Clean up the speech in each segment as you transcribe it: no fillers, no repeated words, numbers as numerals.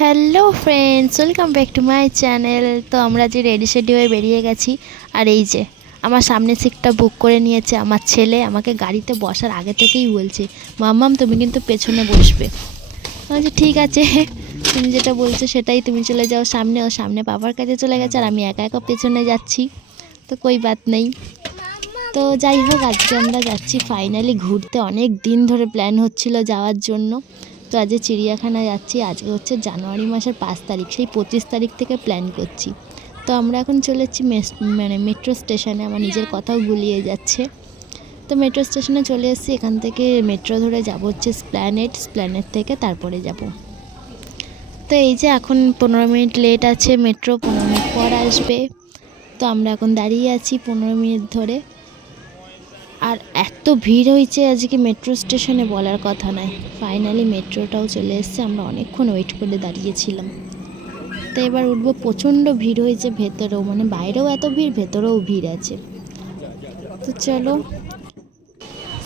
Hello friends, welcome back to my channel. তো আমরা যে রেডি সেডি হয়ে বেরিয়ে গেছি, আর এই যে আমার সামনের সিটটা বুক করে নিয়েছে আমার ছেলে। আমাকে গাড়িতে বসার আগে থেকেই বলছে, মাম্মাম তুমি কিন্তু পেছনে বসবে। আমি বলছি ঠিক আছে, তুমি যেটা বলছো সেটাই, তুমি চলে যাও সামনে। ও সামনে বাবার কাছে চলে গেছে আর আমি একা একা পেছনে যাচ্ছি, তো কই বাত নেই। তো যাই হোক, আজকে আমরা যাচ্ছি ফাইনালি ঘুরতে। অনেক দিন ধরে প্ল্যান হচ্ছিল যাওয়ার জন্য। তো আজকে চিড়িয়াখানা যাচ্ছি। আজকে হচ্ছে জানুয়ারি মাসের 5 তারিখ, সেই 25 তারিখ থেকে প্ল্যান করছি। তো আমরা এখন চলে যাচ্ছি মেট্রো স্টেশনে। আমার নিজের কথাও গুলিয়ে যাচ্ছে। তো মেট্রো স্টেশনে চলে এসেছি। এখান থেকে মেট্রো ধরে যাব হচ্ছে স্প্ল্যানেড থেকে তারপরে যাব। তো এই যে এখন 15 মিনিট লেট আছে, মেট্রো 15 মিনিট পর আসবে। তো আমরা এখন দাঁড়িয়ে আছি 15 মিনিট ধরে। আর এত ভিড় হয়েছে আজকে মেট্রো স্টেশনে, বলার কথা নয়। ফাইনালি মেট্রোটাও চলে এসেছে। আমরা অনেকক্ষণ ওয়েট করে দাঁড়িয়েছিলাম। তো এবার উঠবো। প্রচণ্ড ভিড় হয়েছে ভেতরেও, মানে বাইরেও এত ভিড়, ভেতরেও ভিড় আছে। তো চলো,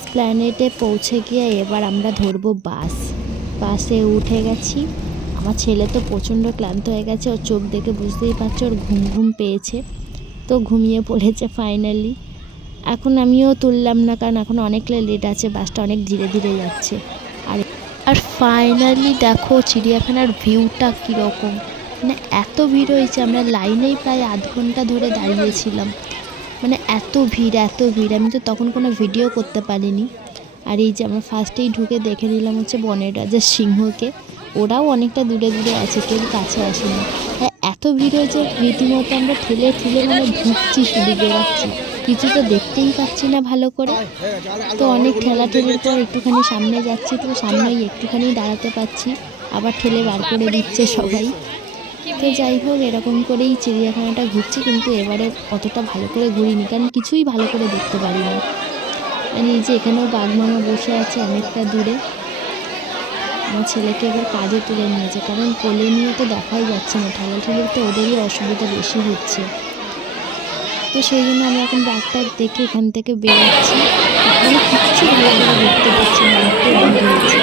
স্প্ল্যানেডে পৌঁছে গিয়ে এবার আমরা ধরবো বাস। বাসে উঠে গেছি। আমার ছেলে তো প্রচণ্ড ক্লান্ত হয়ে গেছে। ওর চোখ দেখে বুঝতেই পারছো ওর ঘুম ঘুম পেয়েছে, তো ঘুমিয়ে পড়েছে ফাইনালি। এখন আমিও তুললাম না, কারণ এখন অনেক লেট আছে, বাসটা অনেক ধীরে ধীরে যাচ্ছে। আর ফাইনালি দেখো চিড়িয়াখানার ভিউটা কীরকম, মানে এত ভিড় হয়েছে। আমরা লাইনেই প্রায় আধ ঘন্টা ধরে দাঁড়িয়েছিলাম, মানে এত ভিড় এত ভিড়। আমি তো তখন কোনো ভিডিও করতে পারিনি। আর এই যে আমরা ফার্স্টেই ঢুকে দেখে নিলাম হচ্ছে বনের রাজা সিংহকে। ওরাও অনেকটা দূরে দূরে আছে, কেউ কাছে আসেনি। এত ভিড় হয়েছে রীতিমতো আমরা ঠেলে ঠেলে মানে ঢুকছি, শুধু বেরাচ্ছি, কিছু তো দেখতেই পাচ্ছি না ভালো করে। তো অনেক ঠেলাঠেলির পর একটুখানি সামনে যাচ্ছি, তো সামনেই একটুখানি দাঁড়াতে পারছি, আবার ঠেলে বার করে দিচ্ছে সবাই। তো যাই হোক, এরকম করেই চিড়িয়াখানাটা ঘুরছি, কিন্তু এবারে অতটা ভালো করে ঘুরিনি, কারণ কিছুই ভালো করে দেখতে পারিনি। আর এই যে এখানেও বাঘ মামা বসে আছে অনেকটা দূরে। আমার ছেলেকে এবার কাঁধে তুলে নিয়েছে, কারণ কোলে নিয়ে তো দেখাই যাচ্ছে না, ঠেলাঠেলির তো ওদেরই অসুবিধা বেশি হচ্ছে। তো সেই জন্য আমরা এখন বাঘটা দেখে এখান থেকে বেরোচ্ছি। মানে কিচ্ছু ভালো করে দেখতে পাচ্ছি না, এত ভিড় হয়েছে।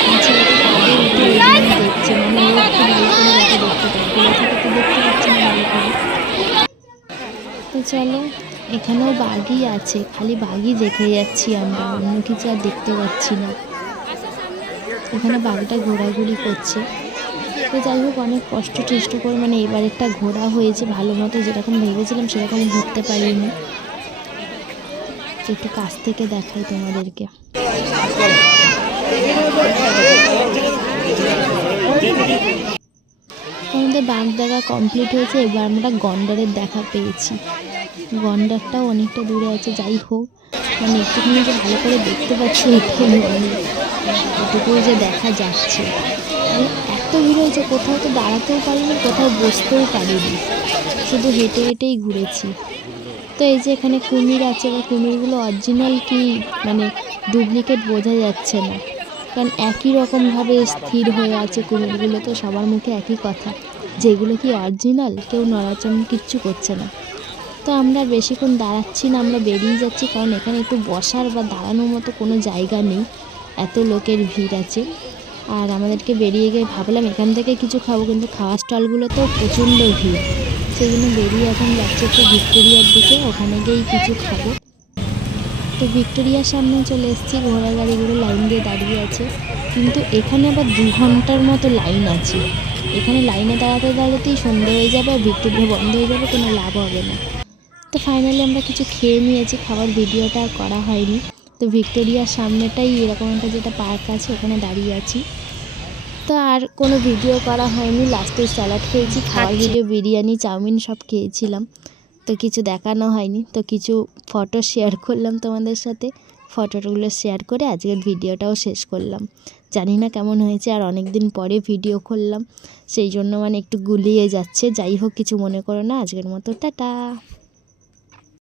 আমার ছেলেকে কাঁধে উঠে ওই জন্য দেখছে, মানে ও একটু ভালো করে যাতে দেখতে পায়, কোলে থেকে তো দেখতে পাচ্ছি না ভালো করে। তো চলো, এখানেও বাঘই আছে, খালি বাঘই দেখে যাচ্ছি আমরা, অন্য কিছু আর দেখতে পাচ্ছি না। এখানে বাঘটা ঘোরাঘুরি করছে। তো যাই হোক, অনেক কষ্ট টেষ্ট করে মানে এবার একটা ঘোরা হয়েছে ভালো মতো, যেরকম ভেবেছিলাম সেরকম ঘুরতে পারিনি। একটু কাছ থেকে দেখাই তোমাদেরকে। আমাদের বাঘ দেখা কমপ্লিট হয়েছে, এবার আমরা গন্ডারের দেখা পেয়েছি। গন্ডারটাও অনেকটা দূরে আছে। যাই হোক, মানে একটুখানি যে ভালো করে দেখতে পাচ্ছি এটাই অনেক, এটুকুই যে দেখা যাচ্ছে। মানে এত ভিড় হয়েছে, কোথাও তো দাঁড়াতেও পারিনি, কোথাও বসতেও পারিনি, শুধু হেঁটে হেঁটেই ঘুরেছি। তো এই যে এখানে কুমির আছে, বা কুমিরগুলো অরিজিনাল কি মানে ডুপ্লিকেট বোঝা যাচ্ছে না, কারণ একই রকমভাবে স্থির হয়ে আছে কুমিরগুলো। তো সবার মুখে একই কথা, যেগুলো কি অরিজিনাল, কেউ নড়াচড়া কিচ্ছু করছে না। তো আমরা বেশিক্ষণ দাঁড়াচ্ছি না, আমরা বেরিয়ে যাচ্ছি, কারণ এখানে একটু বসার বা দাঁড়ানোর মতো কোনো জায়গা নেই, এত লোকের ভিড় আছে। আর আমাদেরকে বেরিয়ে গিয়ে ভাবলাম এখান থেকে কিছু খাবো, কিন্তু খাওয়ার স্টলগুলোতেও প্রচণ্ড ভিড়। সেই জন্য বেরিয়ে এখন যাচ্ছে একটু ভিক্টোরিয়ার দিকে, ওখানে গিয়েই কিছু খাবো। তো ভিক্টোরিয়ার সামনে চলে এসেছি, ঘোড়া গাড়িগুলো লাইন দিয়ে দাঁড়িয়ে আছে, কিন্তু এখানে আবার 2 ঘন্টার মতো লাইন আছে। এখানে লাইনে দাঁড়াতে দাঁড়াতেই সন্ধে হয়ে যাবে, আর ভিক্টোরিয়া বন্ধ হয়ে যাবে, কোনো লাভ হবে না। তো ফাইনালি আমরা কিছু খেয়ে নিয়েছি, খাওয়ার ভিডিওটা আর করা হয়নি। তো ভিক্টোরিয়ার সামনেটাই এরকম একটা যেটা পার্ক আছে, ওখানে দাঁড়িয়ে আছি। তো আর কোনো ভিডিও করা হয়নি, লাস্টে স্যালাড খেয়েছি, খাওয়ার ভিডিও বিরিয়ানি চাউমিন সব খেয়েছিলাম। তো কিছু দেখানো হয়নি, তো কিছু ফটো শেয়ার করলাম তোমাদের সাথে। ফটোগুলো শেয়ার করে আজকের ভিডিওটাও শেষ করলাম। জানি না কেমন হয়েছে, আর অনেক দিন পরে ভিডিও করলাম, সেই জন্য মানে একটু গুলিয়ে যাচ্ছে। যাই হোক, কিছু মনে করো না, আজকের মতো টাটা।